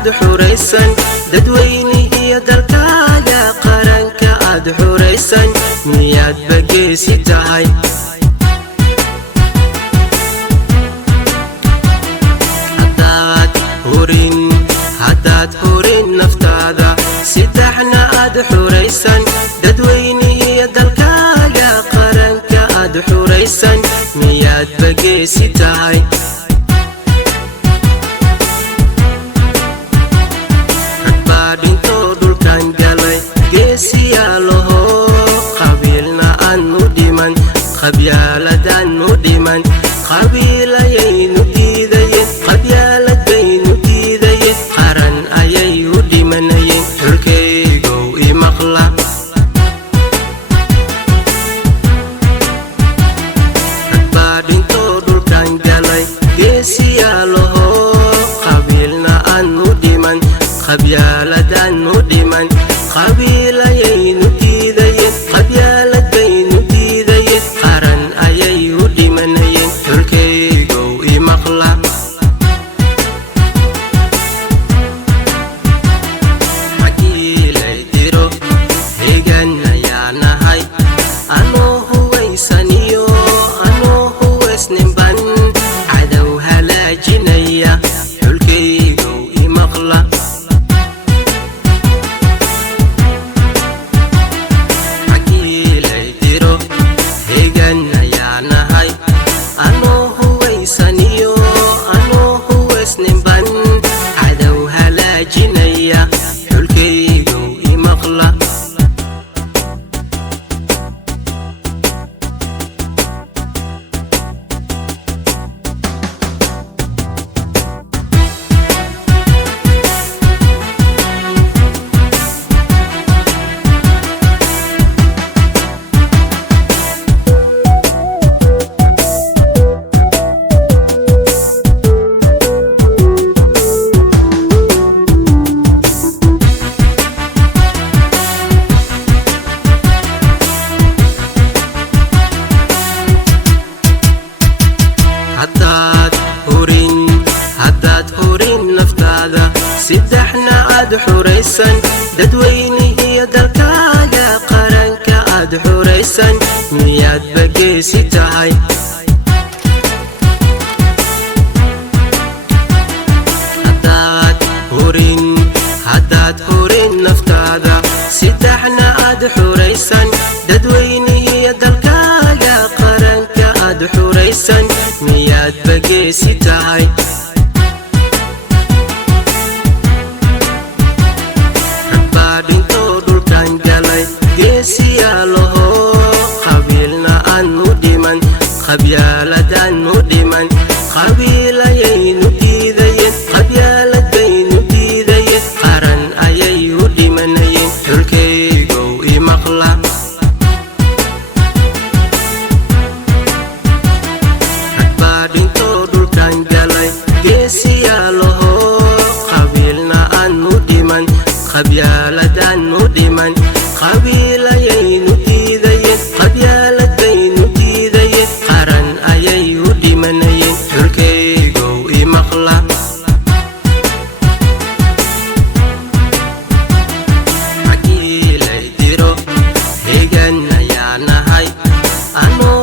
aad xuraysan dadweynihiyo dalkaaga qaranka aad xuraysan miyaad bageesi tahay haddaad hurin naftaada sidaxna aad xuraysan dadweynihiyo dalkaaga qaranka aad xuraysan miyaad bageesi tahay dhintoo dhulkan galay geesiyaalaho qabiilna aan u dhiman qabyaaladaan u dhiman qabiilayaynu diidayeen qabyaalad baynu diidayeen qaran ayay u dhimanayeen xulkaygow imaqla hadbaa dhintoo dhulkan galay geesiyaalaho qabiilna aan u dhiman qabyaaladaan u dhiman qabiilayaynu diidayeen qabyaalad baynu diidayeen qaran ayay u dhimanayeen xulkaygow imaqla xagiilay diro hegan ayaa nahay anoo huwaysaniyo anoo huwaysninban cadow halaajinaya xulkaygow imaqla cadow halaajinaya xulkaygow imaqla haddaad hurin naftaada sidaxna aad xuraysan dadweynihiyo dalkaaga qaranka aad xuraysan miyaad bageesi tahay haddaad hurin naftaada sidaxna aad xuraysan dadweynihiyo dalkaaga qaranka aad xuraysan miyaad bageesi tahay hadbaa dhintoo dhulkan galay geesiyaalaho qabiilna aan u dhiman qabyaaladaan u dhiman qabiilayaynu diidayeen qabyaalad baynu diidayeen qaran ayay u dhimanayeen xulkaygow imaqla dhintoo dhulkan galay geesiyaalaho qabiilna aan u dhiman qabyaaladaan u dhiman qabiilayaynu diidayeen qabyaalad baynu diidayeen qaran ayay u dhimanayeen xulkaygow imaqla xagiilay diro hegan ayaa nahay anoo